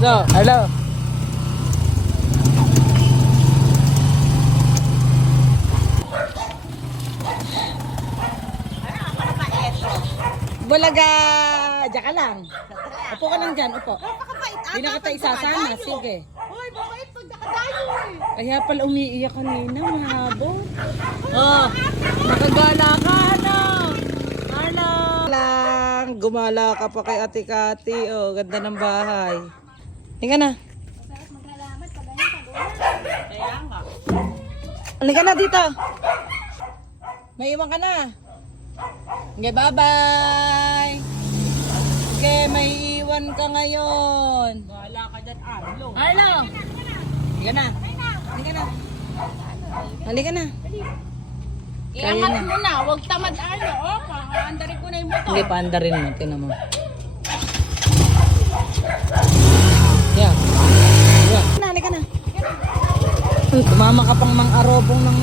Ano? Hello? Bulaga! Diyan ka lang. Upo ka lang dyan, upo. Hindi na kita isasama, sige. Hoy, babait pag nakadayo eh. Kaya pala umiiyak kanina, mahabo. Oh, nakagala ka, ano? Ano? Lang, gumala ka pa kay Ate Kati. Oh, ganda ng bahay. Tingnan na. Halika na dito. May iwan ka na. Okay, bye-bye. Okay, may iwan ka ngayon. Wala ka dyan, Arlo. Arlo! Halika na. Halika na. Halika na. Iangat mo na, huwag tamad, Arlo. Oh, paandarin ko na yung motor. Hindi, paanda rin mo. Tingnan mo. Yeah. Yeah. Halika na. Tumama ka pang mang-arobong ng